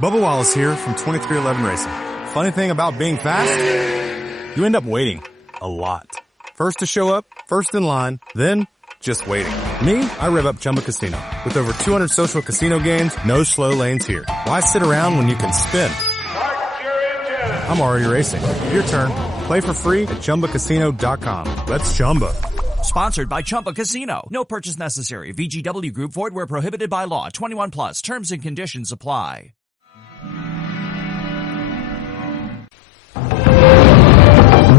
Bubba Wallace here from 2311 Racing. Funny thing about being fast, you end up waiting a lot. First to show up, first in line, then just waiting. Me, I rev up Chumba Casino. With over 200 social casino games, no slow lanes here. Why sit around when you can spin? I'm already racing. Your turn. Play for free at ChumbaCasino.com. Let's Chumba. Sponsored by Chumba Casino. No purchase necessary. VGW Group. Void where prohibited by law. 21 plus. Terms and conditions apply.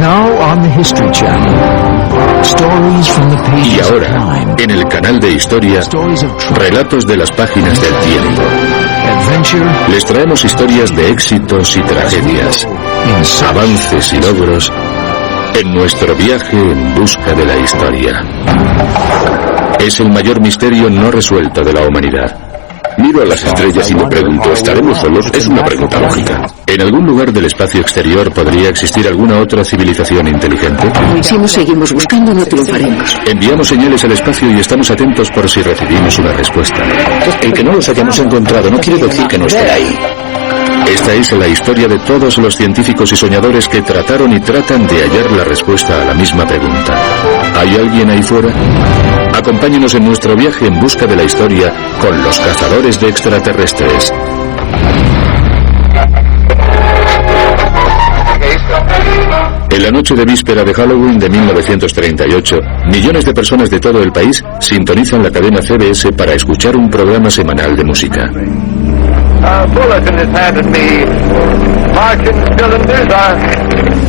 Now on the History Channel, stories from the pages. Y ahora, en el canal de Historia, relatos de las páginas del tiempo. Les traemos historias de éxitos y tragedias, avances y logros en nuestro viaje en busca de la historia. Es el mayor misterio no resuelto de la humanidad. Miro a las estrellas y me pregunto, ¿estaremos solos? Es una pregunta lógica. ¿En algún lugar del espacio exterior podría existir alguna otra civilización inteligente? Si nos seguimos buscando, no triunfaremos. Enviamos señales al espacio y estamos atentos por si recibimos una respuesta. El que no los hayamos encontrado no quiere decir que no estén ahí. Esta es la historia de todos los científicos y soñadores que trataron y tratan de hallar la respuesta a la misma pregunta. ¿Hay alguien ahí fuera? Acompáñenos en nuestro viaje en busca de la historia con los cazadores de extraterrestres. En la noche de víspera de Halloween de 1938, millones de personas de todo el país sintonizan la cadena CBS para escuchar un programa semanal de música. Bulletin is handed me. Martian cylinders are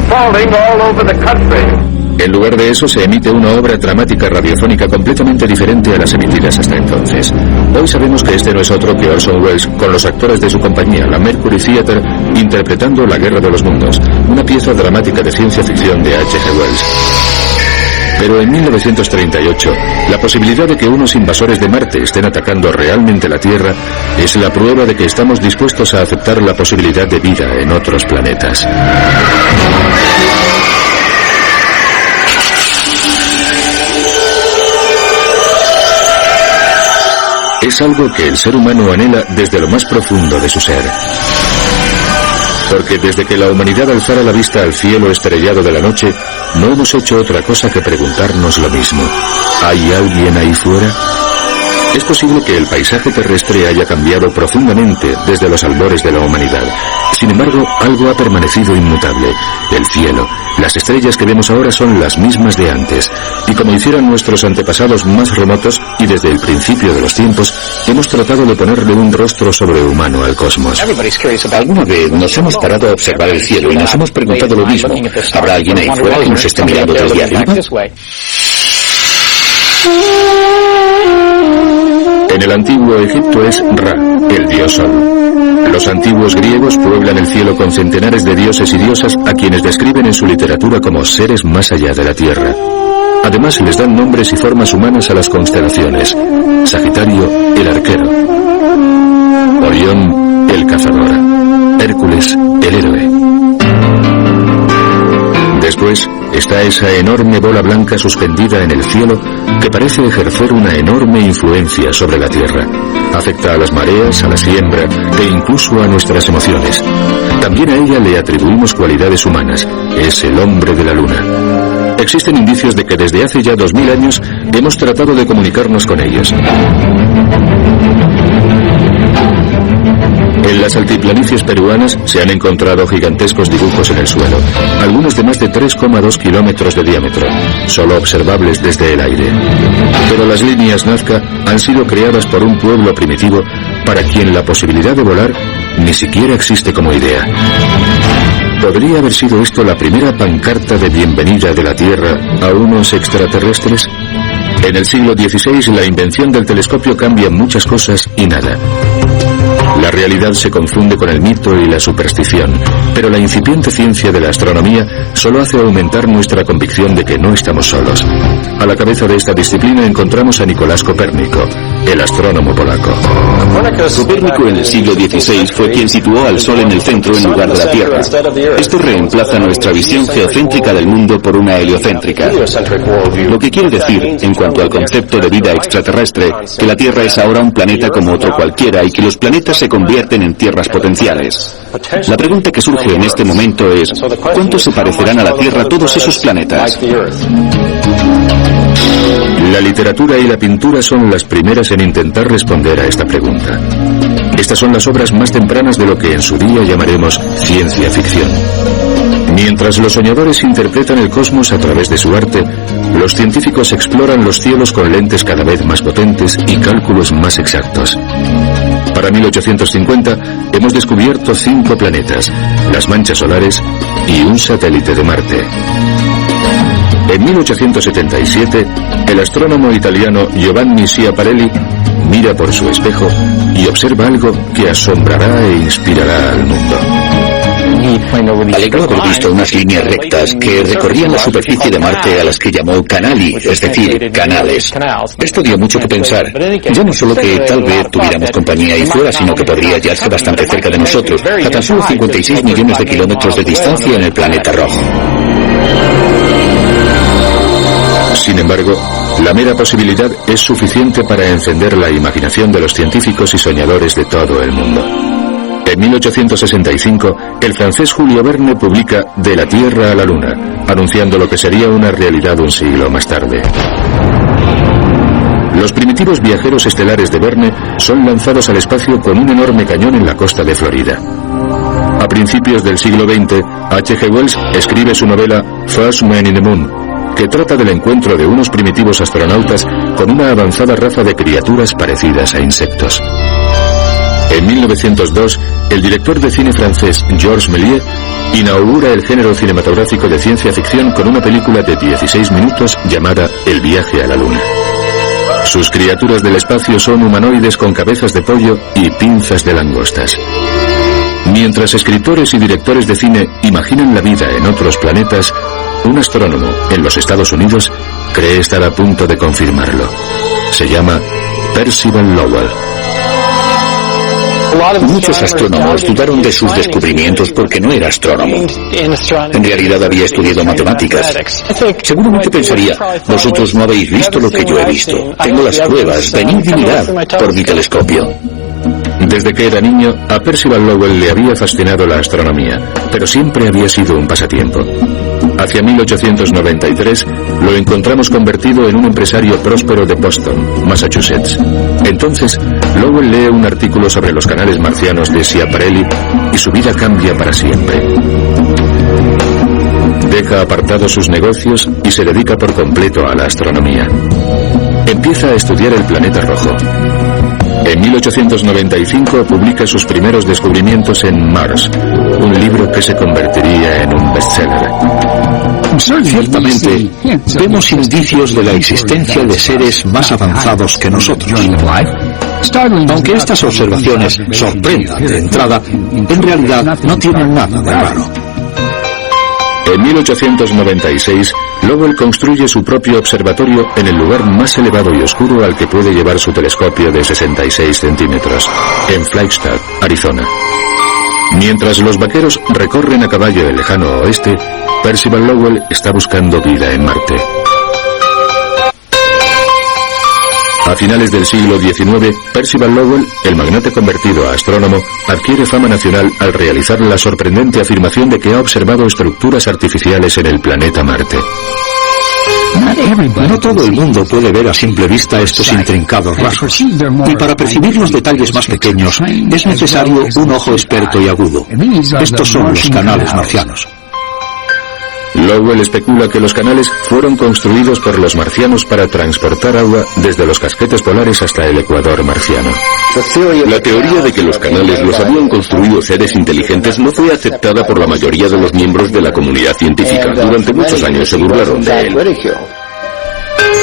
falling all over the country. En lugar de eso se emite una obra dramática radiofónica completamente diferente a las emitidas hasta entonces. Hoy sabemos que este no es otro que Orson Welles con los actores de su compañía, la Mercury Theatre, interpretando La Guerra de los Mundos, una pieza dramática de ciencia ficción de H.G. Wells. Pero en 1938, la posibilidad de que unos invasores de Marte estén atacando realmente la Tierra es la prueba de que estamos dispuestos a aceptar la posibilidad de vida en otros planetas. Es algo que el ser humano anhela desde lo más profundo de su ser. Porque desde que la humanidad alzara la vista al cielo estrellado de la noche, no hemos hecho otra cosa que preguntarnos lo mismo. ¿Hay alguien ahí fuera? Es posible que el paisaje terrestre haya cambiado profundamente desde los albores de la humanidad. Sin embargo, algo ha permanecido inmutable. El cielo, las estrellas que vemos ahora son las mismas de antes. Y como hicieron nuestros antepasados más remotos y desde el principio de los tiempos, hemos tratado de ponerle un rostro sobrehumano al cosmos. Alguna vez nos hemos parado a observar el cielo y nos hemos preguntado lo mismo. ¿Habrá alguien ahí fuera que nos esté mirando desde arriba? En el antiguo Egipto es Ra, el dios sol. Los antiguos griegos pueblan el cielo con centenares de dioses y diosas a quienes describen en su literatura como seres más allá de la tierra. Además les dan nombres y formas humanas a las constelaciones. Sagitario, el arquero. Orión, el cazador. Hércules, el héroe. Después está esa enorme bola blanca suspendida en el cielo que parece ejercer una enorme influencia sobre la Tierra. Afecta a las mareas, a la siembra e incluso a nuestras emociones. También a ella le atribuimos cualidades humanas. Es el hombre de la luna. Existen indicios de que desde hace ya 2000 años hemos tratado de comunicarnos con ellos. En las altiplanicies peruanas se han encontrado gigantescos dibujos en el suelo, algunos de más de 3,2 kilómetros de diámetro, solo observables desde el aire. Pero las líneas Nazca han sido creadas por un pueblo primitivo para quien la posibilidad de volar ni siquiera existe como idea. ¿Podría haber sido esto la primera pancarta de bienvenida de la Tierra a unos extraterrestres? En el siglo XVI la invención del telescopio cambia muchas cosas y nada. La realidad se confunde con el mito y la superstición, pero la incipiente ciencia de la astronomía solo hace aumentar nuestra convicción de que no estamos solos. A la cabeza de esta disciplina encontramos a Nicolás Copérnico, el astrónomo polaco. Copérnico en el siglo XVI fue quien situó al Sol en el centro en lugar de la Tierra. Esto reemplaza nuestra visión geocéntrica del mundo por una heliocéntrica. Lo que quiere decir, en cuanto al concepto de vida extraterrestre, que la Tierra es ahora un planeta como otro cualquiera y que los planetas se convierten en tierras potenciales. La pregunta que surge en este momento es, ¿cuánto se parecerán a la Tierra todos esos planetas? La literatura y la pintura son las primeras en intentar responder a esta pregunta. Estas son las obras más tempranas de lo que en su día llamaremos ciencia ficción. Mientras los soñadores interpretan el cosmos a través de su arte, los científicos exploran los cielos con lentes cada vez más potentes y cálculos más exactos. Para 1850 hemos descubierto 5 planetas, las manchas solares y un satélite de Marte. En 1877, el astrónomo italiano Giovanni Schiaparelli mira por su espejo y observa algo que asombrará e inspirará al mundo. Alegó haber visto unas líneas rectas que recorrían la superficie de Marte a las que llamó canali, es decir, canales. Esto dio mucho que pensar. Ya no solo que tal vez tuviéramos compañía ahí fuera, sino que podría hallarse bastante cerca de nosotros, a tan solo 56 millones de kilómetros de distancia en el planeta rojo. Sin embargo, la mera posibilidad es suficiente para encender la imaginación de los científicos y soñadores de todo el mundo. En 1865, el francés Julio Verne publica De la Tierra a la Luna, anunciando lo que sería una realidad un siglo más tarde. Los primitivos viajeros estelares de Verne son lanzados al espacio con un enorme cañón en la costa de Florida. A principios del siglo XX, H.G. Wells escribe su novela First Man in the Moon, que trata del encuentro de unos primitivos astronautas con una avanzada raza de criaturas parecidas a insectos. En 1902, el director de cine francés Georges Méliès inaugura el género cinematográfico de ciencia ficción con una película de 16 minutos llamada El viaje a la luna. Sus criaturas del espacio son humanoides con cabezas de pollo y pinzas de langostas. Mientras escritores y directores de cine imaginan la vida en otros planetas, un astrónomo en los Estados Unidos cree estar a punto de confirmarlo. Se llama Percival Lowell. Muchos astrónomos dudaron de sus descubrimientos porque no era astrónomo. En realidad había estudiado matemáticas. Seguramente pensaría, vosotros no habéis visto lo que yo he visto. Tengo las pruebas, venid y mirad por mi telescopio. Desde que era niño, a Percival Lowell le había fascinado la astronomía, pero siempre había sido un pasatiempo. Hacia 1893 lo encontramos convertido en un empresario próspero de Boston, Massachusetts. Entonces, Lowell lee un artículo sobre los canales marcianos de Schiaparelli y su vida cambia para siempre. Deja apartados sus negocios y se dedica por completo a la astronomía. Empieza a estudiar el planeta rojo. En 1895 publica sus primeros descubrimientos en Mars, un libro que se convertiría en un bestseller. Ciertamente, vemos indicios de la existencia de seres más avanzados que nosotros. Aunque estas observaciones sorprendan de entrada, en realidad no tienen nada de raro. En 1896, Lowell construye su propio observatorio en el lugar más elevado y oscuro al que puede llevar su telescopio de 66 centímetros, en Flagstaff, Arizona. Mientras los vaqueros recorren a caballo el lejano oeste, Percival Lowell está buscando vida en Marte. A finales del siglo XIX, Percival Lowell, el magnate convertido a astrónomo, adquiere fama nacional al realizar la sorprendente afirmación de que ha observado estructuras artificiales en el planeta Marte. No todo el mundo puede ver a simple vista estos intrincados rasgos, y para percibir los detalles más pequeños es necesario un ojo experto y agudo. Estos son los canales marcianos. Lowell especula que los canales fueron construidos por los marcianos para transportar agua desde los casquetes polares hasta el ecuador marciano. La teoría de que los canales los habían construido seres inteligentes no fue aceptada por la mayoría de los miembros de la comunidad científica. Durante muchos años se burlaron de él.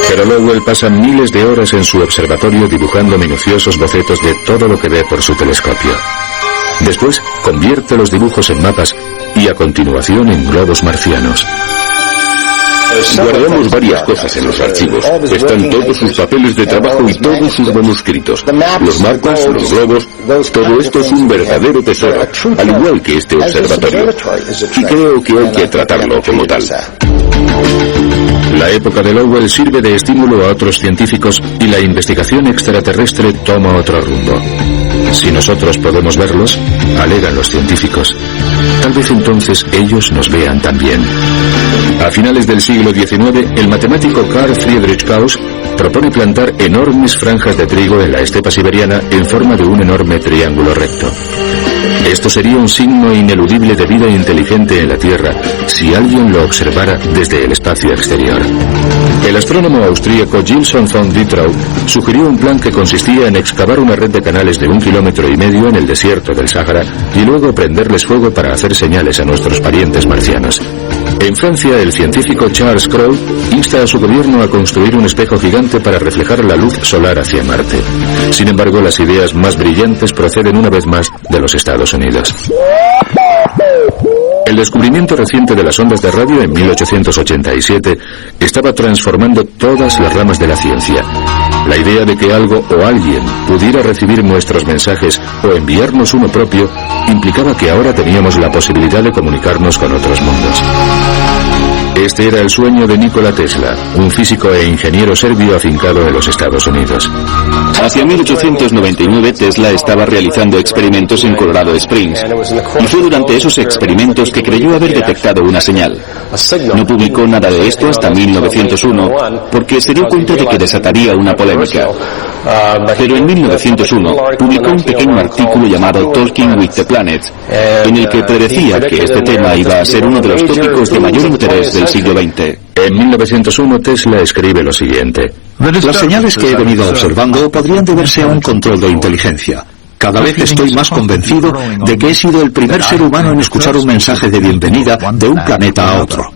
Pero Lowell pasa miles de horas en su observatorio dibujando minuciosos bocetos de todo lo que ve por su telescopio. Después convierte los dibujos en mapas y a continuación en globos marcianos. Guardamos varias cosas en los archivos. Están todos sus papeles de trabajo y todos sus manuscritos. Los mapas, los globos, todo esto es un verdadero tesoro, al igual que este observatorio. Y creo que hay que tratarlo como tal. La época de Lowell sirve de estímulo a otros científicos y la investigación extraterrestre toma otro rumbo. Si nosotros podemos verlos, alegan los científicos, tal vez entonces ellos nos vean también. A finales del siglo XIX, el matemático Carl Friedrich Gauss propone plantar enormes franjas de trigo en la estepa siberiana en forma de un enorme triángulo recto. Esto sería un signo ineludible de vida inteligente en la Tierra si alguien lo observara desde el espacio exterior. El astrónomo austríaco Gilson von Dittrau sugirió un plan que consistía en excavar una red de canales de 1,5 kilómetros en el desierto del Sáhara y luego prenderles fuego para hacer señales a nuestros parientes marcianos. En Francia, el científico Charles Cros insta a su gobierno a construir un espejo gigante para reflejar la luz solar hacia Marte. Sin embargo, las ideas más brillantes proceden una vez más de los Estados Unidos. El descubrimiento reciente de las ondas de radio en 1887 estaba transformando todas las ramas de la ciencia. La idea de que algo o alguien pudiera recibir nuestros mensajes o enviarnos uno propio implicaba que ahora teníamos la posibilidad de comunicarnos con otros mundos. Este era el sueño de Nikola Tesla, un físico e ingeniero serbio afincado en los Estados Unidos. Hacia 1899 Tesla estaba realizando experimentos en Colorado Springs, y fue durante esos experimentos que creyó haber detectado una señal. No publicó nada de esto hasta 1901, porque se dio cuenta de que desataría una polémica. Pero en 1901 publicó un pequeño artículo llamado Talking with the Planets, en el que predecía que este tema iba a ser uno de los tópicos de mayor interés del siglo XX. En 1901 Tesla escribe lo siguiente: las señales que he venido observando podrían deberse a un control de inteligencia. Cada vez estoy más convencido de que he sido el primer ser humano en escuchar un mensaje de bienvenida de un planeta a otro.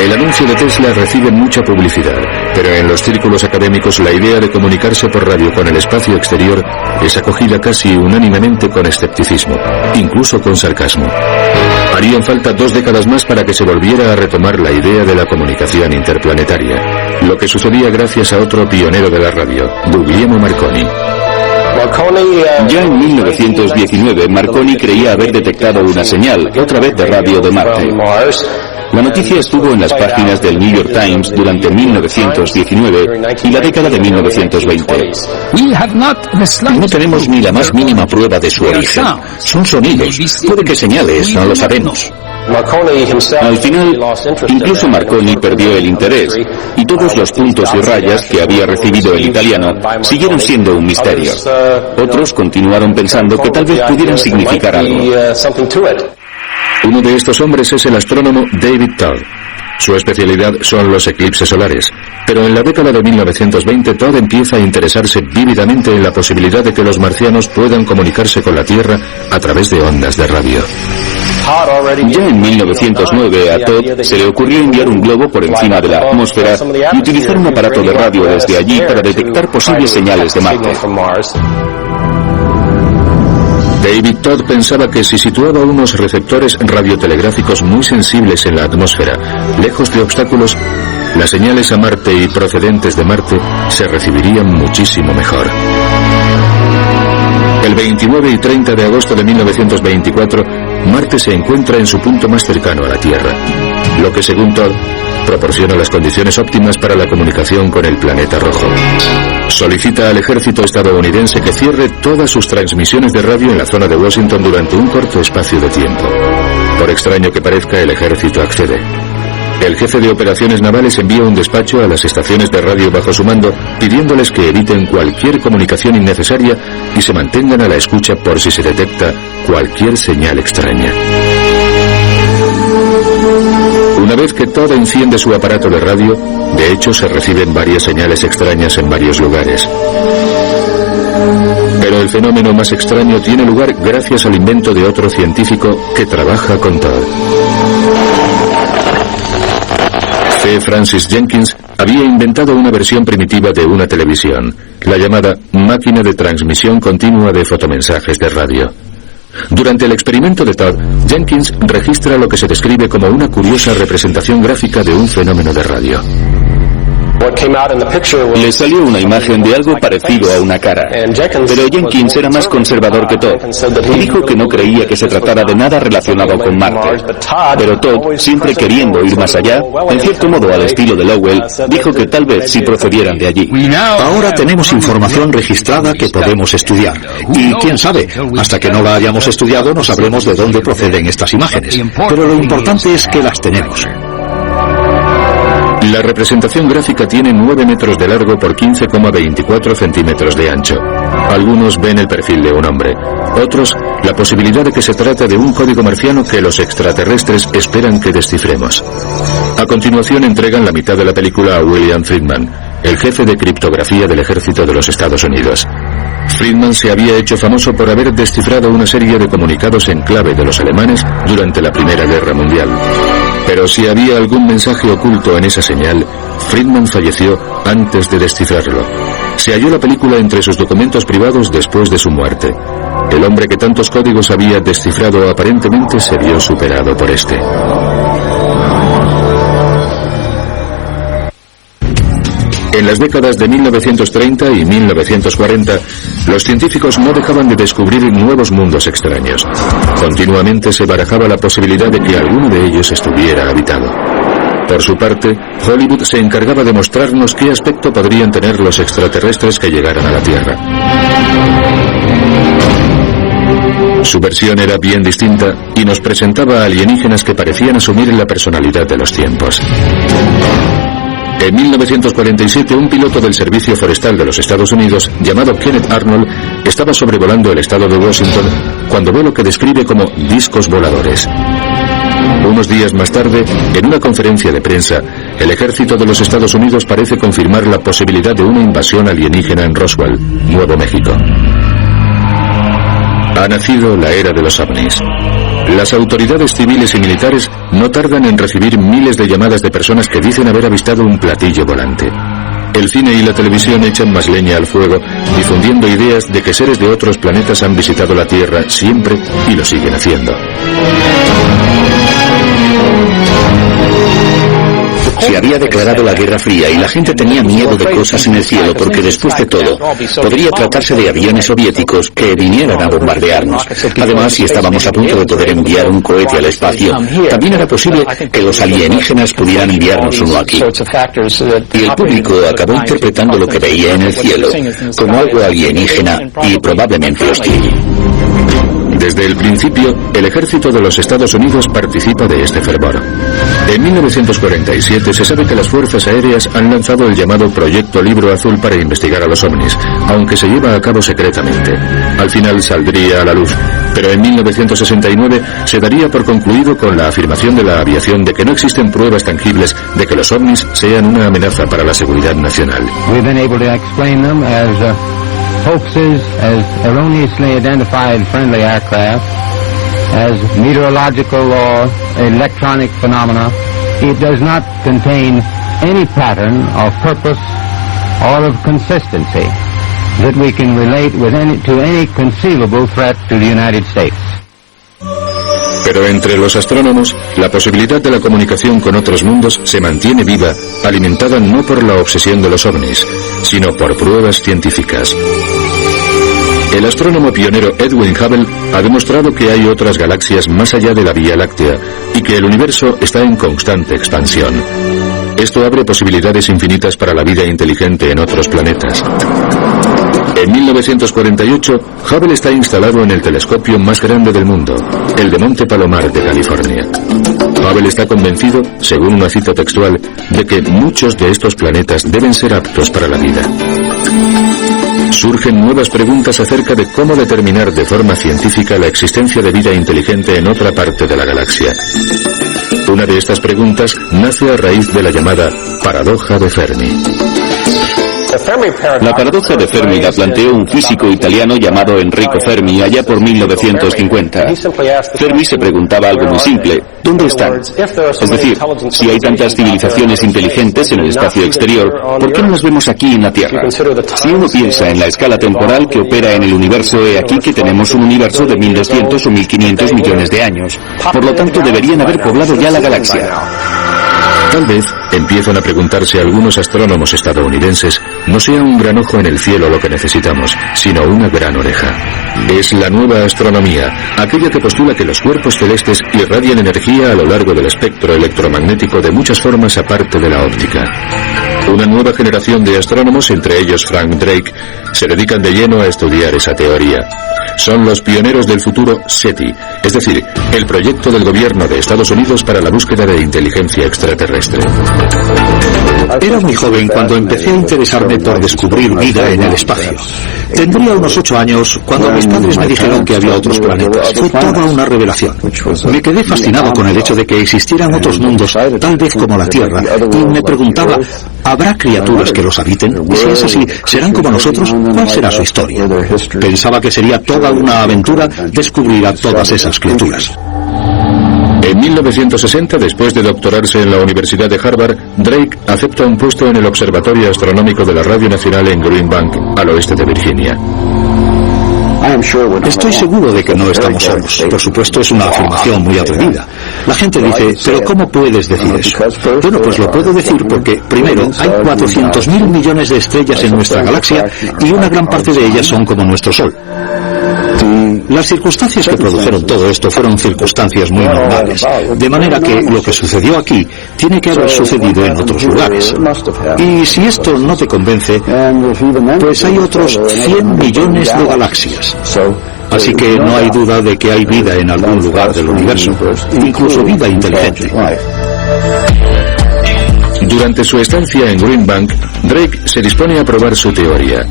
El anuncio de Tesla recibe mucha publicidad, pero en los círculos académicos la idea de comunicarse por radio con el espacio exterior es acogida casi unánimemente con escepticismo, incluso con sarcasmo. Harían falta 2 décadas más para que se volviera a retomar la idea de la comunicación interplanetaria, lo que sucedía gracias a otro pionero de la radio, Guglielmo Marconi. Ya en 1919, Marconi creía haber detectado una señal, otra vez de radio de Marte. La noticia estuvo en las páginas del New York Times durante 1919 y la década de 1920. No tenemos ni la más mínima prueba de su origen. Son sonidos, puede que señales, no lo sabemos. Al final, incluso Marconi perdió el interés, y todos los puntos y rayas que había recibido el italiano siguieron siendo un misterio. Otros continuaron pensando que tal vez pudieran significar algo. Uno de estos hombres es el astrónomo David Todd. Su especialidad son los eclipses solares, pero en la década de 1920 Todd empieza a interesarse vívidamente en la posibilidad de que los marcianos puedan comunicarse con la Tierra a través de ondas de radio. Ya en 1909 a Todd se le ocurrió enviar un globo por encima de la atmósfera y utilizar un aparato de radio desde allí para detectar posibles señales de Marte. David Todd pensaba que si situaba unos receptores radiotelegráficos muy sensibles en la atmósfera, lejos de obstáculos, las señales a Marte y procedentes de Marte se recibirían muchísimo mejor. El 29 y 30 de agosto de 1924, Marte se encuentra en su punto más cercano a la Tierra, lo que según Todd proporciona las condiciones óptimas para la comunicación con el planeta rojo. Solicita al ejército estadounidense que cierre todas sus transmisiones de radio en la zona de Washington durante un corto espacio de tiempo. Por extraño que parezca, el ejército accede. El jefe de operaciones navales envía un despacho a las estaciones de radio bajo su mando, pidiéndoles que eviten cualquier comunicación innecesaria y se mantengan a la escucha por si se detecta cualquier señal extraña. Una vez que Todd enciende su aparato de radio, de hecho se reciben varias señales extrañas en varios lugares. Pero el fenómeno más extraño tiene lugar gracias al invento de otro científico que trabaja con Todd. C. Francis Jenkins había inventado una versión primitiva de una televisión, la llamada máquina de transmisión continua de fotomensajes de radio. Durante el experimento de Todd, Jenkins registra lo que se describe como una curiosa representación gráfica de un fenómeno de radio. Le salió una imagen de algo parecido a una cara, pero Jenkins era más conservador que Todd y dijo que no creía que se tratara de nada relacionado con Marte. Pero Todd, siempre queriendo ir más allá, en cierto modo al estilo de Lowell, dijo que tal vez sí procedieran de allí. Ahora tenemos información registrada que podemos estudiar. Y quién sabe, hasta que no la hayamos estudiado no sabremos de dónde proceden estas imágenes. Pero lo importante es que las tenemos. La representación gráfica tiene 9 metros de largo por 15,24 centímetros de ancho. Algunos ven el perfil de un hombre. Otros, la posibilidad de que se trate de un código marciano que los extraterrestres esperan que descifremos. A continuación entregan la mitad de la película a William Friedman, el jefe de criptografía del ejército de los Estados Unidos. Friedman se había hecho famoso por haber descifrado una serie de comunicados en clave de los alemanes durante la Primera Guerra Mundial. Pero si había algún mensaje oculto en esa señal, Friedman falleció antes de descifrarlo. Se halló la película entre sus documentos privados después de su muerte. El hombre que tantos códigos había descifrado aparentemente se vio superado por este. En las décadas de 1930 y 1940, los científicos no dejaban de descubrir nuevos mundos extraños. Continuamente se barajaba la posibilidad de que alguno de ellos estuviera habitado. Por su parte, Hollywood se encargaba de mostrarnos qué aspecto podrían tener los extraterrestres que llegaran a la Tierra. Su versión era bien distinta y nos presentaba a alienígenas que parecían asumir la personalidad de los tiempos. En 1947, un piloto del Servicio Forestal de los Estados Unidos, llamado Kenneth Arnold, estaba sobrevolando el estado de Washington cuando ve lo que describe como discos voladores. Unos días más tarde, en una conferencia de prensa, el ejército de los Estados Unidos parece confirmar la posibilidad de una invasión alienígena en Roswell, Nuevo México. Ha nacido la era de los ovnis. Las autoridades civiles y militares no tardan en recibir miles de llamadas de personas que dicen haber avistado un platillo volante. El cine y la televisión echan más leña al fuego, difundiendo ideas de que seres de otros planetas han visitado la Tierra siempre y lo siguen haciendo. Se había declarado la Guerra Fría y la gente tenía miedo de cosas en el cielo porque después de todo podría tratarse de aviones soviéticos que vinieran a bombardearnos. Además, si estábamos a punto de poder enviar un cohete al espacio, también era posible que los alienígenas pudieran enviarnos uno aquí. Y el público acabó interpretando lo que veía en el cielo como algo alienígena y probablemente hostil. Desde el principio, el ejército de los Estados Unidos participa de este fervor. En 1947 se sabe que las fuerzas aéreas han lanzado el llamado Proyecto Libro Azul para investigar a los ovnis, aunque se lleva a cabo secretamente. Al final saldría a la luz, pero en 1969 se daría por concluido con la afirmación de la aviación de que no existen pruebas tangibles de que los ovnis sean una amenaza para la seguridad nacional. Hoaxes as erroneously identified friendly aircraft, as meteorological or electronic phenomena. It does not contain any pattern of purpose or of consistency that we can relate with to any conceivable threat to the United States. Pero entre los astrónomos, la posibilidad de la comunicación con otros mundos se mantiene viva, alimentada no por la obsesión de los ovnis, sino por pruebas científicas. El astrónomo pionero Edwin Hubble ha demostrado que hay otras galaxias más allá de la Vía Láctea y que el universo está en constante expansión. Esto abre posibilidades infinitas para la vida inteligente en otros planetas. En 1948, Hubble está instalado en el telescopio más grande del mundo, el de Monte Palomar de California. Hubble está convencido, según una cita textual, de que muchos de estos planetas deben ser aptos para la vida. Surgen nuevas preguntas acerca de cómo determinar de forma científica la existencia de vida inteligente en otra parte de la galaxia. Una de estas preguntas nace a raíz de la llamada paradoja de Fermi. La paradoja de Fermi la planteó un físico italiano llamado Enrico Fermi allá por 1950. Fermi se preguntaba algo muy simple: ¿dónde están? Es decir, si hay tantas civilizaciones inteligentes en el espacio exterior, ¿por qué no las vemos aquí en la Tierra? Si uno piensa en la escala temporal que opera en el universo, he aquí que tenemos un universo de 1200 o 1500 millones de años. Por lo tanto, deberían haber poblado ya la galaxia. Tal vez empiezan a preguntarse algunos astrónomos estadounidenses, no sea un gran ojo en el cielo lo que necesitamos, sino una gran oreja. Es la nueva astronomía, aquella que postula que los cuerpos celestes irradian energía a lo largo del espectro electromagnético de muchas formas aparte de la óptica. Una nueva generación de astrónomos, entre ellos Frank Drake, se dedican de lleno a estudiar esa teoría. Son los pioneros del futuro SETI, es decir, el proyecto del gobierno de Estados Unidos para la búsqueda de inteligencia extraterrestre. Era muy joven cuando empecé a interesarme por descubrir vida en el espacio. Tendría unos 8 años cuando mis padres me dijeron que había otros planetas. Fue toda una revelación. Me quedé fascinado con el hecho de que existieran otros mundos, tal vez como la Tierra, y me preguntaba, ¿habrá criaturas que los habiten? Y si es así, ¿serán como nosotros? ¿Cuál será su historia? Pensaba que sería toda una aventura descubrir a todas esas criaturas. En 1960, después de doctorarse en la Universidad de Harvard, Drake acepta un puesto en el Observatorio Astronómico de la Radio Nacional en Green Bank, al oeste de Virginia. Estoy seguro de que no estamos solos. Por supuesto, es una afirmación muy atrevida. La gente dice, ¿pero cómo puedes decir eso? Bueno, pues lo puedo decir porque, primero, hay 400.000 millones de estrellas en nuestra galaxia y una gran parte de ellas son como nuestro Sol. Las circunstancias que produjeron todo esto fueron circunstancias muy normales, de manera que lo que sucedió aquí tiene que haber sucedido en otros lugares. Y si esto no te convence, pues hay otros 100 millones de galaxias. Así que no hay duda de que hay vida en algún lugar del universo, incluso vida inteligente. Durante su estancia en Green Bank, Drake se dispone a probar su teoría.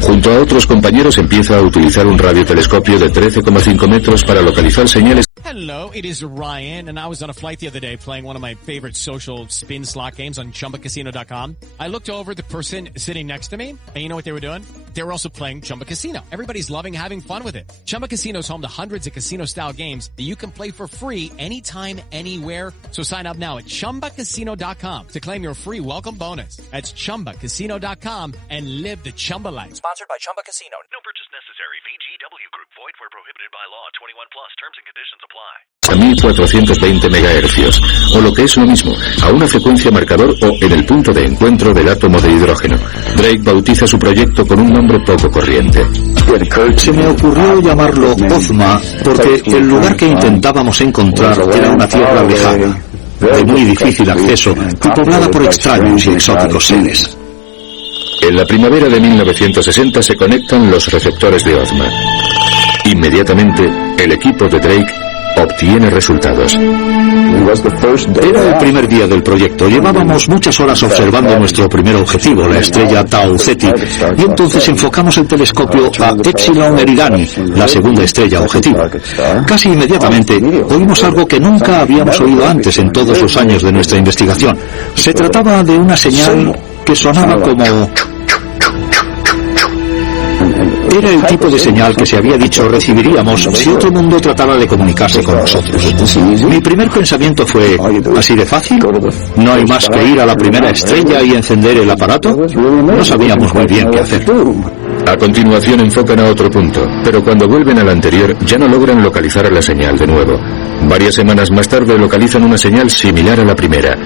Junto a otros compañeros empieza a utilizar un radiotelescopio de 13,5 metros para localizar señales. Hello, it is Ryan, and I was on a flight the other day playing one of my favorite social spin slot games on ChumbaCasino.com. I looked over at the person sitting next to me, and you know what they were doing? They were also playing Chumba Casino. Everybody's loving having fun with it. Chumba Casino is home to hundreds of casino-style games that you can play for free anytime, anywhere. So sign up now at ChumbaCasino.com to claim your free welcome bonus. That's ChumbaCasino.com and live the Chumba life. Sponsored by Chumba Casino. No purchase necessary. VGW Group. Void where prohibited by law. 21 plus. Terms and conditions apply. A 1420 MHz, o lo que es lo mismo, a una frecuencia marcador o en el punto de encuentro del átomo de hidrógeno. Drake bautiza su proyecto con un nombre poco corriente. Se me ocurrió llamarlo Ozma porque el lugar que intentábamos encontrar era una tierra lejana, de muy difícil acceso y poblada por extraños y exóticos seres. En la primavera de 1960 se conectan los receptores de Ozma. Inmediatamente, el equipo de Drake obtiene resultados. Era el primer día del proyecto. Llevábamos muchas horas observando nuestro primer objetivo, la estrella Tau Ceti, y entonces enfocamos el telescopio a Epsilon Eridani, la segunda estrella objetivo. Casi inmediatamente oímos algo que nunca habíamos oído antes en todos los años de nuestra investigación. Se trataba de una señal que sonaba como... Era el tipo de señal que se había dicho recibiríamos si otro mundo tratara de comunicarse con nosotros. Mi primer pensamiento fue, ¿así de fácil? ¿No hay más que ir a la primera estrella y encender el aparato? No sabíamos muy bien qué hacer. A continuación enfocan a otro punto, pero cuando vuelven al anterior ya no logran localizar a la señal de nuevo. Varias semanas más tarde localizan una señal similar a la primera.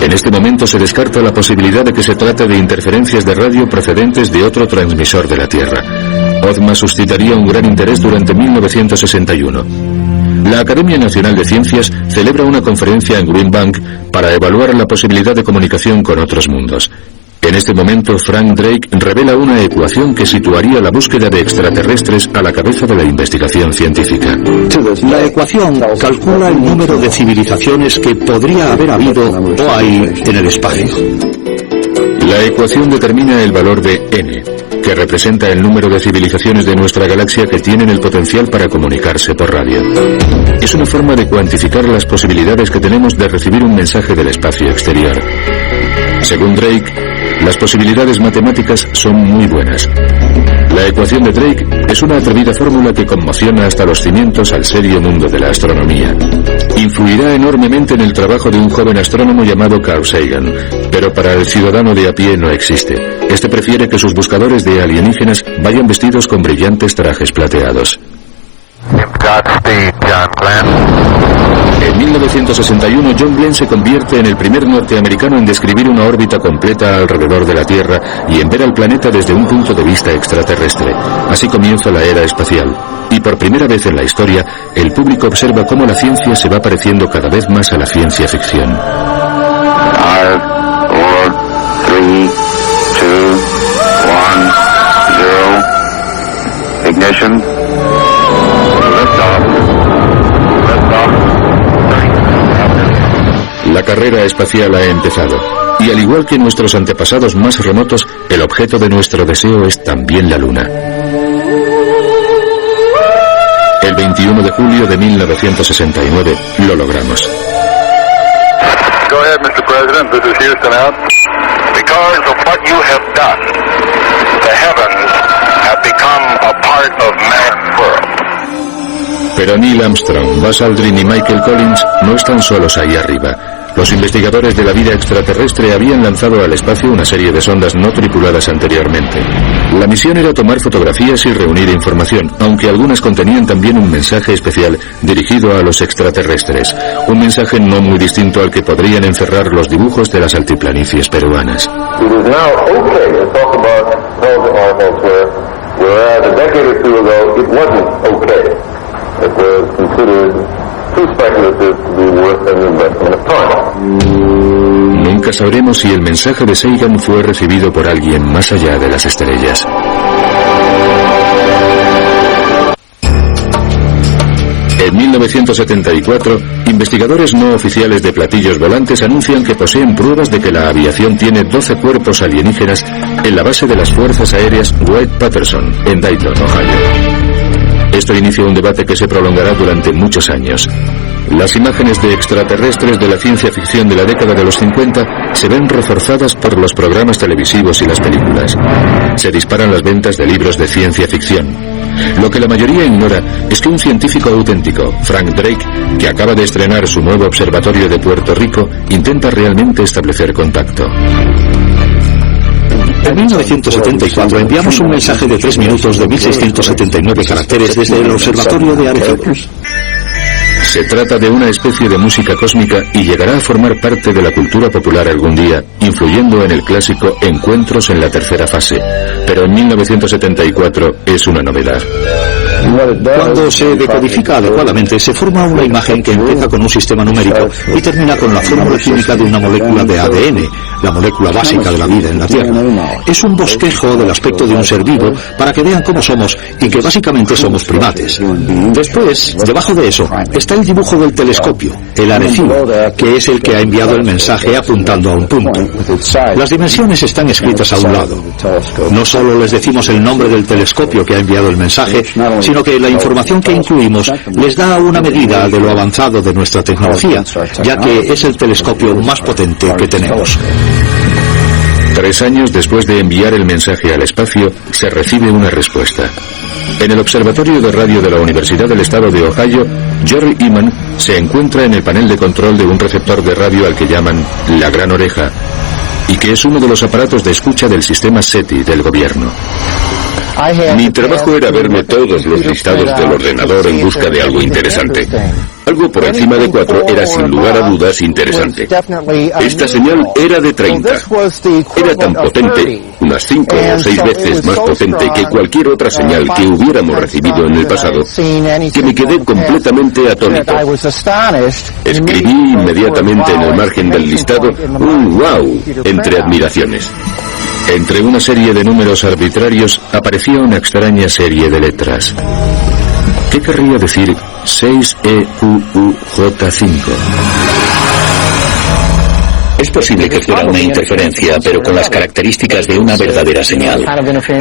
En este momento se descarta la posibilidad de que se trate de interferencias de radio procedentes de otro transmisor de la Tierra. Ozma suscitaría un gran interés durante 1961. La Academia Nacional de Ciencias celebra una conferencia en Green Bank para evaluar la posibilidad de comunicación con otros mundos. En este momento, Frank Drake revela una ecuación que situaría la búsqueda de extraterrestres a la cabeza de la investigación científica. La ecuación calcula el número de civilizaciones que podría haber habido o hay en el espacio. La ecuación determina el valor de n, que representa el número de civilizaciones de nuestra galaxia que tienen el potencial para comunicarse por radio. Es una forma de cuantificar las posibilidades que tenemos de recibir un mensaje del espacio exterior. Según Drake, las posibilidades matemáticas son muy buenas. La ecuación de Drake es una atrevida fórmula que conmociona hasta los cimientos al serio mundo de la astronomía. Influirá enormemente en el trabajo de un joven astrónomo llamado Carl Sagan, pero para el ciudadano de a pie no existe. Este prefiere que sus buscadores de alienígenas vayan vestidos con brillantes trajes plateados. Godspeed, John Glenn. En 1961, John Glenn se convierte en el primer norteamericano en describir una órbita completa alrededor de la Tierra y en ver al planeta desde un punto de vista extraterrestre. Así comienza la era espacial. Y por primera vez en la historia, el público observa cómo la ciencia se va pareciendo cada vez más a la ciencia ficción. 5, 4, 3, 2, 1, 0. Ignition. La carrera espacial ha empezado. Y al igual que nuestros antepasados más remotos, el objeto de nuestro deseo es también la Luna. El 21 de julio de 1969 lo logramos. Go ahead, Mr. President. This is Houston out. Because of what you have done, the heavens have become a part of man's world. Pero Neil Armstrong, Buzz Aldrin y Michael Collins no están solos ahí arriba. Los investigadores de la vida extraterrestre habían lanzado al espacio una serie de sondas no tripuladas anteriormente. La misión era tomar fotografías y reunir información, aunque algunas contenían también un mensaje especial dirigido a los extraterrestres. Un mensaje no muy distinto al que podrían encerrar los dibujos de las altiplanicies peruanas. It is now okay to talk about intelligent life elsewhere, whereas a decade or two ago it wasn't okay. It was considered too speculative to be worth an investment of time. Nunca sabremos si el mensaje de Sagan fue recibido por alguien más allá de las estrellas. En 1974, investigadores no oficiales de platillos volantes anuncian que poseen pruebas de que la aviación tiene 12 cuerpos alienígenas en la base de las Fuerzas Aéreas Wright-Patterson, en Dayton, Ohio. Esto inicia un debate que se prolongará durante muchos años. Las imágenes de extraterrestres de la ciencia ficción de la década de los 50 se ven reforzadas por los programas televisivos y las películas. Se disparan las ventas de libros de ciencia ficción. Lo que la mayoría ignora es que un científico auténtico, Frank Drake, que acaba de estrenar su nuevo observatorio de Puerto Rico, intenta realmente establecer contacto. En 1974 enviamos un mensaje de 3 minutos de 1679 caracteres desde el observatorio de Arecibo. Se trata de una especie de música cósmica y llegará a formar parte de la cultura popular algún día, influyendo en el clásico Encuentros en la tercera fase. Pero en 1974 es una novedad. Cuando se decodifica adecuadamente, se forma una imagen que empieza con un sistema numérico y termina con la fórmula química de una molécula de ADN, la molécula básica de la vida en la Tierra. Es un bosquejo del aspecto de un ser vivo para que vean cómo somos y que básicamente somos primates. Después, debajo de eso, está el dibujo del telescopio, el Arecibo, que es el que ha enviado el mensaje apuntando a un punto. Las dimensiones están escritas a un lado. No solo les decimos el nombre del telescopio que ha enviado el mensaje, sino que la información que incluimos les da una medida de lo avanzado de nuestra tecnología, ya que es el telescopio más potente que tenemos. 3 años después de enviar el mensaje al espacio, se recibe una respuesta. En el Observatorio de Radio de la Universidad del Estado de Ohio, Jerry Eman se encuentra en el panel de control de un receptor de radio al que llaman la Gran Oreja, y que es uno de los aparatos de escucha del sistema SETI del gobierno. Mi trabajo era verme todos los listados del ordenador en busca de algo interesante. Algo por encima de 4 era sin lugar a dudas interesante. Esta señal era de 30. Era tan potente, unas 5 o 6 veces más potente que cualquier otra señal que hubiéramos recibido en el pasado, que me quedé completamente atónito. Escribí inmediatamente en el margen del listado un wow entre admiraciones. Entre una serie de números arbitrarios aparecía una extraña serie de letras. ¿Qué querría decir 6EUUJ5? Es posible que fuera una interferencia, pero con las características de una verdadera señal.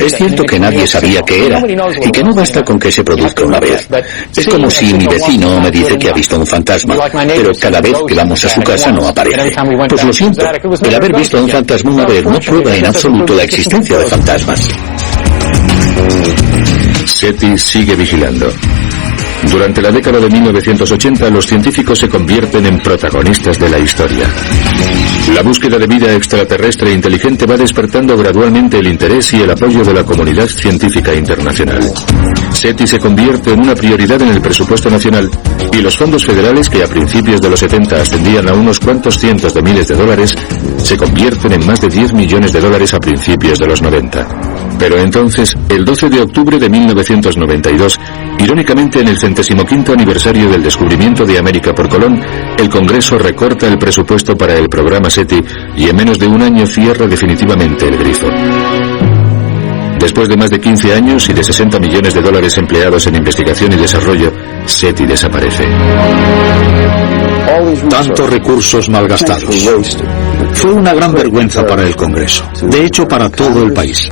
Es cierto que nadie sabía qué era, y que no basta con que se produzca una vez. Es como si mi vecino me dice que ha visto un fantasma, pero cada vez que vamos a su casa no aparece. Pues lo siento, el haber visto a un fantasma una vez no prueba en absoluto la existencia de fantasmas. SETI sigue vigilando. Durante la década de 1980, los científicos se convierten en protagonistas de la historia. La búsqueda de vida extraterrestre inteligente va despertando gradualmente el interés y el apoyo de la comunidad científica internacional. SETI se convierte en una prioridad en el presupuesto nacional y los fondos federales, que a principios de los 70 ascendían a unos cuantos cientos de miles de dólares, se convierten en más de 10 millones de dólares a principios de los 90. Pero entonces, el 12 de octubre de 1992, irónicamente en el 105º aniversario del descubrimiento de América por Colón, el Congreso recorta el presupuesto para el programa SETI y en menos de un año cierra definitivamente el grifo. Después de más de 15 años y de 60 millones de dólares empleados en investigación y desarrollo, SETI desaparece. Tantos recursos malgastados. Fue una gran vergüenza para el Congreso, de hecho para todo el país.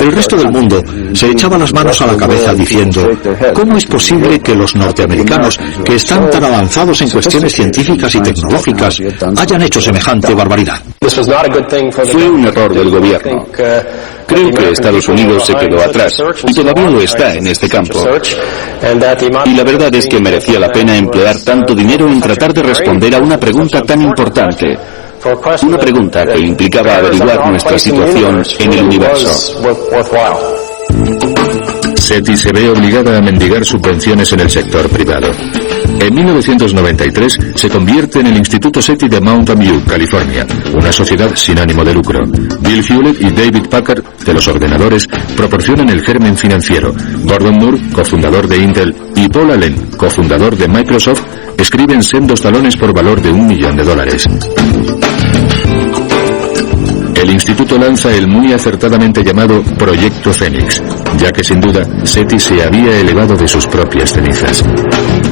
El resto del mundo se echaba las manos a la cabeza diciendo: ¿cómo es posible que los norteamericanos, que están tan avanzados en cuestiones científicas y tecnológicas, hayan hecho semejante barbaridad? Fue un error del gobierno. Creo que Estados Unidos se quedó atrás y todavía lo está en este campo. Y la verdad es que merecía la pena emplear tanto dinero en tratar de responder a una pregunta tan importante. Una pregunta que implicaba averiguar nuestra situación en el universo. SETI se ve obligada a mendigar subvenciones en el sector privado. En 1993 se convierte en el Instituto SETI de Mountain View, California, una sociedad sin ánimo de lucro. Bill Hewlett y David Packard, de los ordenadores, proporcionan el germen financiero. Gordon Moore, cofundador de Intel, y Paul Allen, cofundador de Microsoft, escriben sendos talones por valor de $1 millón. El instituto lanza el muy acertadamente llamado Proyecto Fénix, ya que sin duda SETI se había elevado de sus propias cenizas.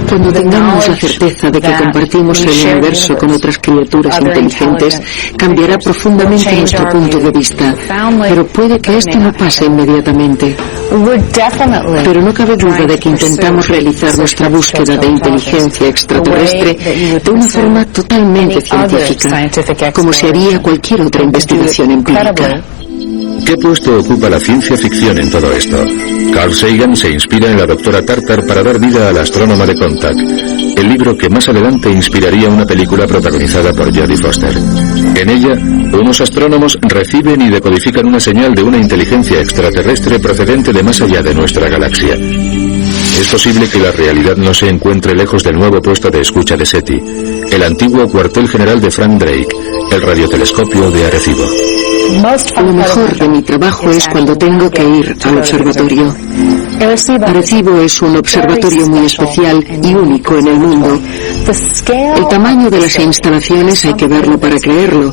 Cuando tengamos la certeza de que compartimos el universo con otras criaturas inteligentes, cambiará profundamente nuestro punto de vista. Pero puede que esto no pase inmediatamente. Pero no cabe duda de que intentamos realizar nuestra búsqueda de inteligencia extraterrestre de una forma totalmente científica, como se haría cualquier otra investigación empírica. ¿Qué puesto ocupa la ciencia ficción en todo esto? Carl Sagan se inspira en la doctora Tartar para dar vida a la astrónoma de Contact, el libro que más adelante inspiraría una película protagonizada por Jodie Foster. En ella, unos astrónomos reciben y decodifican una señal de una inteligencia extraterrestre procedente de más allá de nuestra galaxia. Es posible que la realidad no se encuentre lejos del nuevo puesto de escucha de SETI, el antiguo cuartel general de Frank Drake, el radiotelescopio de Arecibo. Lo mejor de mi trabajo es cuando tengo que ir al observatorio. Arecibo es un observatorio muy especial y único en el mundo. El tamaño de las instalaciones hay que verlo para creerlo.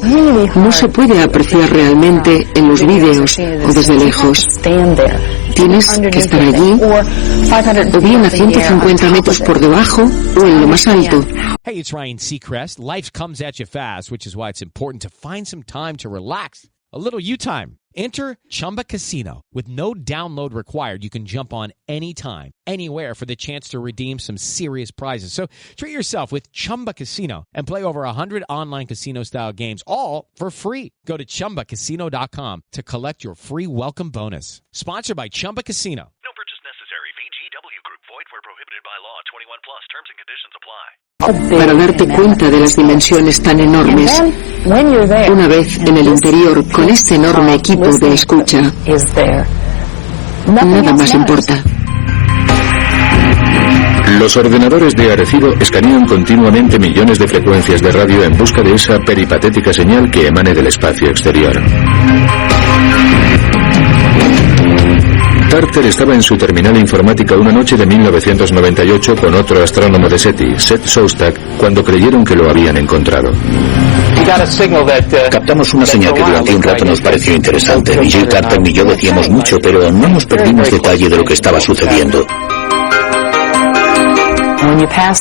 No se puede apreciar realmente en los vídeos o desde lejos. Tienes que estar allí, o bien a 150 metros por debajo o en lo más alto. Hey, it's Ryan Seacrest. Life comes at you fast, which is why it's important to find some time to relax. A little you time. Enter Chumba Casino. With no download required, you can jump on anytime, anywhere for the chance to redeem some serious prizes. So treat yourself with Chumba Casino and play over 100 online casino-style games, all for free. Go to ChumbaCasino.com to collect your free welcome bonus. Sponsored by Chumba Casino. No purchase necessary. VGW Group. Void where prohibited by law. 21 plus. Terms and conditions apply. Para darte cuenta de las dimensiones tan enormes, una vez en el interior con este enorme equipo de escucha, nada más importa. Los ordenadores de Arecibo escanean continuamente millones de frecuencias de radio en busca de esa peripatética señal que emane del espacio exterior. Tartar estaba en su terminal informática una noche de 1998 con otro astrónomo de SETI, Seth Shostak, cuando creyeron que lo habían encontrado. Captamos una señal que durante un rato nos pareció interesante. Y Jill Tartar y yo decíamos mucho, pero no nos perdimos detalle de lo que estaba sucediendo.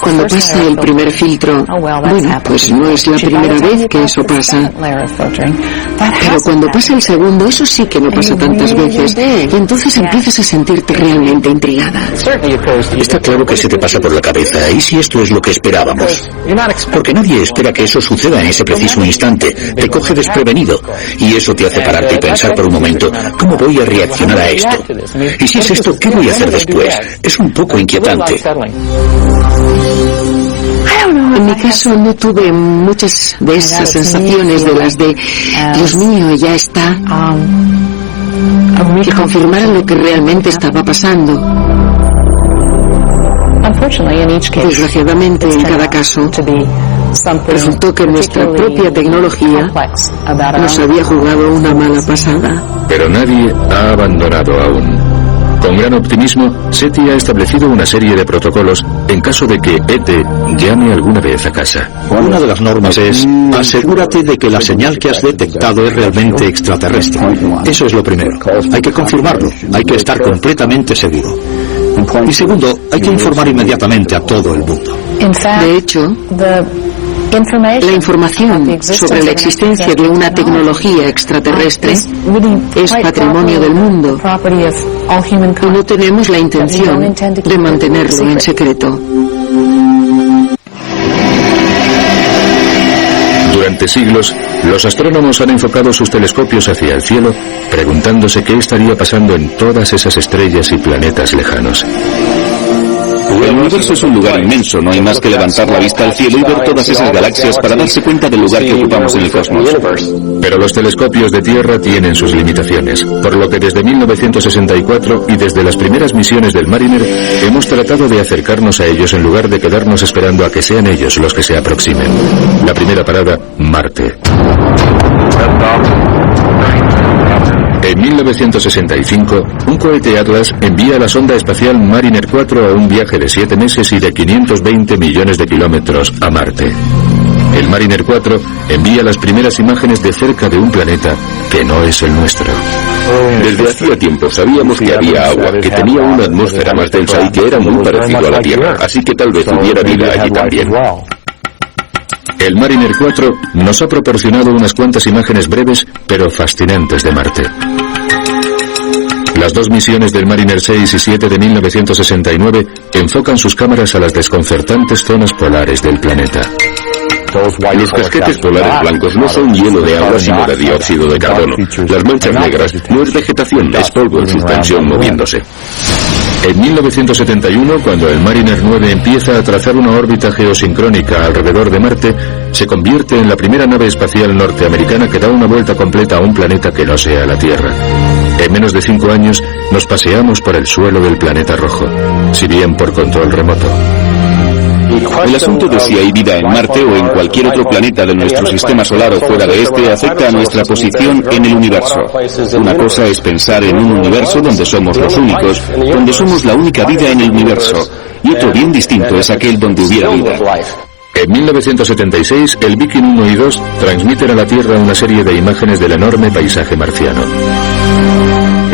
Cuando pasa el primer filtro, bueno, pues no es la primera vez que eso pasa. Pero cuando pasa el segundo, eso sí que no pasa tantas veces. Y entonces empiezas a sentirte realmente intrigada. Está claro que se te pasa por la cabeza. ¿Y si esto es lo que esperábamos? Porque nadie espera que eso suceda en ese preciso instante. Te coge desprevenido. Y eso te hace pararte y pensar por un momento, ¿cómo voy a reaccionar a esto? Y si es esto, ¿qué voy a hacer después? Es un poco inquietante. En mi caso no tuve muchas de esas sensaciones de las de Dios mío, ya está, que confirmaran lo que realmente estaba pasando. Desgraciadamente, en cada caso, resultó que nuestra propia tecnología nos había jugado una mala pasada. Pero nadie ha abandonado aún. Con gran optimismo, SETI ha establecido una serie de protocolos en caso de que ET llame alguna vez a casa. Una de las normas es: asegúrate de que la señal que has detectado es realmente extraterrestre. Eso es lo primero. Hay que confirmarlo. Hay que estar completamente seguro. Y segundo, hay que informar inmediatamente a todo el mundo. De hecho, la información sobre la existencia de una tecnología extraterrestre es patrimonio del mundo y no tenemos la intención de mantenerlo en secreto. Durante siglos, los astrónomos han enfocado sus telescopios hacia el cielo, preguntándose qué estaría pasando en todas esas estrellas y planetas lejanos. El universo es un lugar inmenso, no hay más que levantar la vista al cielo y ver todas esas galaxias para darse cuenta del lugar que ocupamos en el cosmos. Pero los telescopios de Tierra tienen sus limitaciones, por lo que desde 1964 y desde las primeras misiones del Mariner hemos tratado de acercarnos a ellos en lugar de quedarnos esperando a que sean ellos los que se aproximen. La primera parada, Marte. En 1965, un cohete Atlas envía la sonda espacial Mariner 4 a un viaje de 7 meses y de 520 millones de kilómetros a Marte. El Mariner 4 envía las primeras imágenes de cerca de un planeta que no es el nuestro. Desde hacía tiempo sabíamos que había agua, que tenía una atmósfera más densa y que era muy parecido a la Tierra, así que tal vez hubiera vida allí también. El Mariner 4 nos ha proporcionado unas cuantas imágenes breves pero fascinantes de Marte. Las dos misiones del Mariner 6 y 7 de 1969 enfocan sus cámaras a las desconcertantes zonas polares del planeta. Los casquetes polares blancos no son hielo de agua sino de dióxido de carbono. Las manchas negras no es vegetación, es polvo en suspensión moviéndose. En 1971, cuando el Mariner 9 empieza a trazar una órbita geosincrónica alrededor de Marte, se convierte en la primera nave espacial norteamericana que da una vuelta completa a un planeta que no sea la Tierra. En menos de 5 años, nos paseamos por el suelo del planeta rojo, si bien por control remoto. El asunto de si hay vida en Marte o en cualquier otro planeta de nuestro sistema solar o fuera de este afecta a nuestra posición en el universo. Una cosa es pensar en un universo donde somos los únicos, donde somos la única vida en el universo, y otro bien distinto es aquel donde hubiera vida. En 1976, el Viking 1 y 2 transmiten a la Tierra una serie de imágenes del enorme paisaje marciano.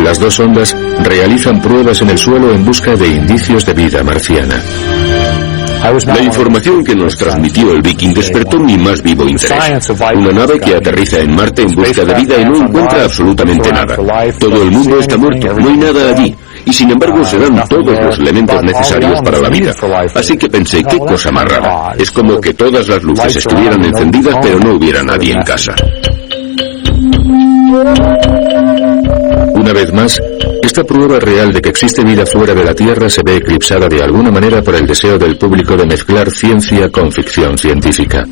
Las dos sondas realizan pruebas en el suelo en busca de indicios de vida marciana. La información que nos transmitió el Viking despertó mi más vivo interés. Una nave que aterriza en Marte en busca de vida y no encuentra absolutamente nada. Todo el mundo está muerto, no hay nada allí. Y sin embargo se dan todos los elementos necesarios para la vida. Así que pensé, qué cosa más rara. Es como que todas las luces estuvieran encendidas pero no hubiera nadie en casa. Una vez más, esta prueba real de que existe vida fuera de la Tierra se ve eclipsada de alguna manera por el deseo del público de mezclar ciencia con ficción científica.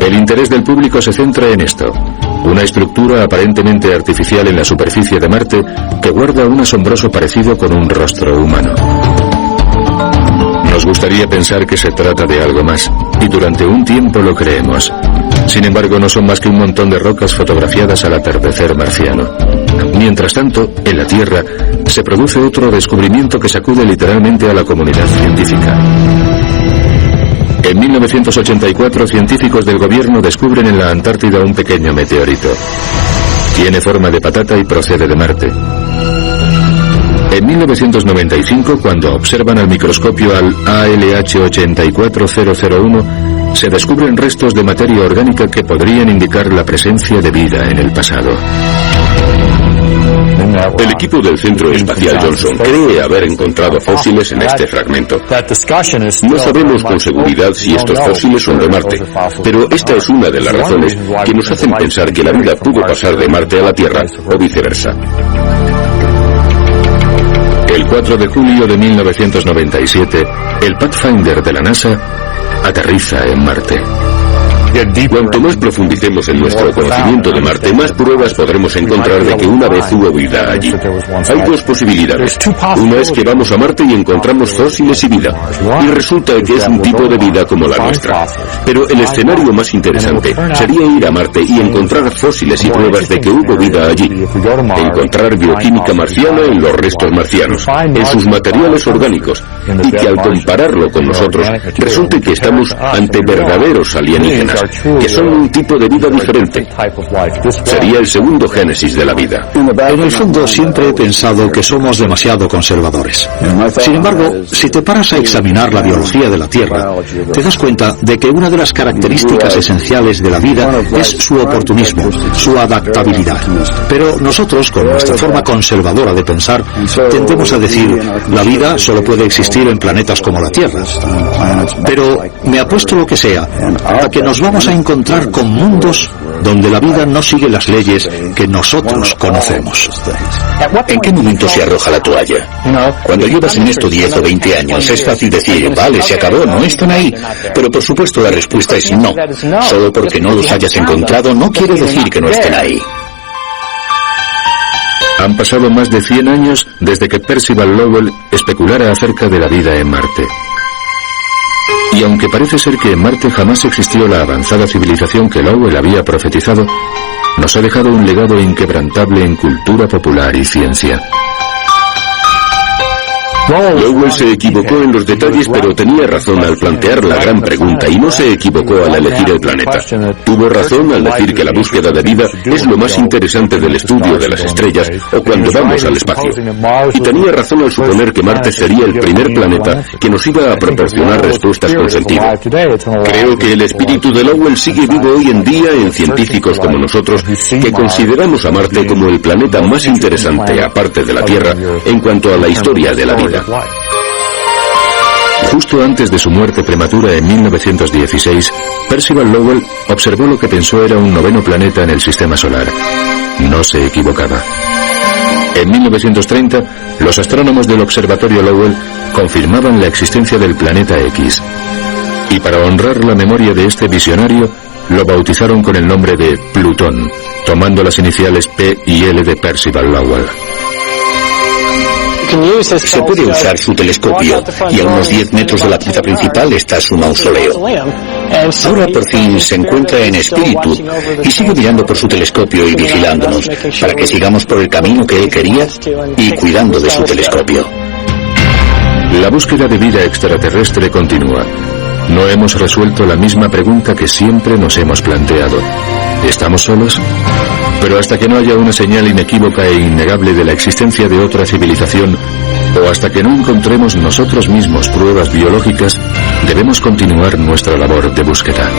El interés del público se centra en esto: una estructura aparentemente artificial en la superficie de Marte que guarda un asombroso parecido con un rostro humano. Nos gustaría pensar que se trata de algo más, y durante un tiempo lo creemos. Sin embargo, no son más que un montón de rocas fotografiadas al atardecer marciano. Mientras tanto, en la Tierra, se produce otro descubrimiento que sacude literalmente a la comunidad científica. En 1984, científicos del gobierno descubren en la Antártida un pequeño meteorito. Tiene forma de patata y procede de Marte. En 1995, cuando observan al microscopio al ALH 84001, se descubren restos de materia orgánica que podrían indicar la presencia de vida en el pasado. El equipo del Centro Espacial Johnson cree haber encontrado fósiles en este fragmento. No sabemos con seguridad si estos fósiles son de Marte, pero esta es una de las razones que nos hacen pensar que la vida pudo pasar de Marte a la Tierra o viceversa. El 4 de julio de 1997, el Pathfinder de la NASA aterriza en Marte. Cuanto más profundicemos en nuestro conocimiento de Marte, más pruebas podremos encontrar de que una vez hubo vida allí. Hay dos posibilidades. Una es que vamos a Marte y encontramos fósiles y vida, y resulta que es un tipo de vida como la nuestra. Pero el escenario más interesante sería ir a Marte y encontrar fósiles y pruebas de que hubo vida allí. Encontrar bioquímica marciana en los restos marcianos, en sus materiales orgánicos, y que al compararlo con nosotros, resulte que estamos ante verdaderos alienígenas, que son un tipo de vida diferente. Sería el segundo génesis de la vida. En el fondo siempre he pensado que somos demasiado conservadores. Sin embargo, si te paras a examinar la biología de la Tierra, te das cuenta de que una de las características esenciales de la vida es su oportunismo, su adaptabilidad. Pero nosotros, con nuestra forma conservadora de pensar, tendemos a decir, la vida solo puede existir en planetas como la Tierra. Pero me apuesto lo que sea a que nos vamos a encontrar con mundos donde la vida no sigue las leyes que nosotros conocemos. ¿En qué momento se arroja la toalla? Cuando llevas en esto 10 o 20 años, es fácil decir, vale, se acabó, no están ahí. Pero por supuesto la respuesta es no. Solo porque no los hayas encontrado no quiere decir que no estén ahí. Han pasado más de 100 años desde que Percival Lowell especulara acerca de la vida en Marte. Y aunque parece ser que en Marte jamás existió la avanzada civilización que Lowell había profetizado, nos ha dejado un legado inquebrantable en cultura popular y ciencia. Lowell se equivocó en los detalles, pero tenía razón al plantear la gran pregunta y no se equivocó al elegir el planeta. Tuvo razón al decir que la búsqueda de vida es lo más interesante del estudio de las estrellas o cuando vamos al espacio. Y tenía razón al suponer que Marte sería el primer planeta que nos iba a proporcionar respuestas con sentido. Creo que el espíritu de Lowell sigue vivo hoy en día en científicos como nosotros, que consideramos a Marte como el planeta más interesante, aparte de la Tierra, en cuanto a la historia de la vida. Justo antes de su muerte prematura en 1916, Percival Lowell observó lo que pensó era un noveno planeta en el sistema solar. No se equivocaba. En 1930, los astrónomos del Observatorio Lowell confirmaban la existencia del planeta X. Y para honrar la memoria de este visionario, lo bautizaron con el nombre de Plutón, tomando las iniciales P y L de Percival Lowell. Se puede usar su telescopio y a unos 10 metros de la pieza principal está su mausoleo. Ahora por fin se encuentra en espíritu y sigue mirando por su telescopio y vigilándonos para que sigamos por el camino que él quería y cuidando de su telescopio. La búsqueda de vida extraterrestre continúa. No hemos resuelto la misma pregunta que siempre nos hemos planteado. ¿Estamos solos? Pero hasta que no haya una señal inequívoca e innegable de la existencia de otra civilización, o hasta que no encontremos nosotros mismos pruebas biológicas, debemos continuar nuestra labor de búsqueda.